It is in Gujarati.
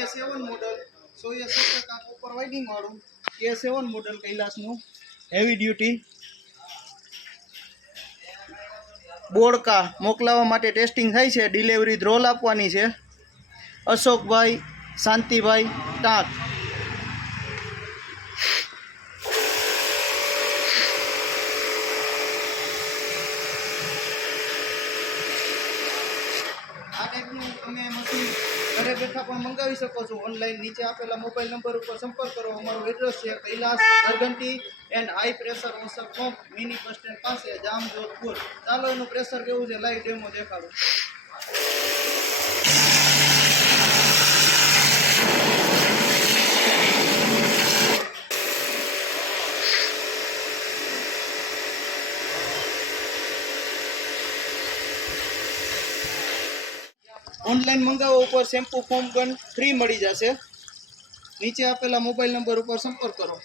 K7 મોડલ 100% કોપર વાઇડિંગ વાળું K7 મોડલ કૈલાસનું હેવી ડ્યુટી બોડકા મોકલાવવા માટે ટેસ્ટિંગ થાય છે. ડિલિવરી ધ્રોલ આપવાની છે. અશોકભાઈ શાંતિભાઈ ટાંક. આ ટાઈપનું તમે મશીન ઘરે બેઠા પણ મંગાવી શકો છો ઓનલાઈન. નીચે આપેલા મોબાઈલ નંબર ઉપર સંપર્ક કરો. અમારું એડ્રેસ છે કૈલાસ ગરગંટી and high pressure washer pump mini bus stand પાસે જામ જોધપુર. ચાલો એનું પ્રેશર કેવું છે લાઈવ ડેમો દેખાડો. ઓનલાઈન મંગાવવા ઉપર શેમ્પુ ફોમ ગન ફ્રી મળી જશે. નીચે આપેલા મોબાઈલ નંબર ઉપર સંપર્ક કરો.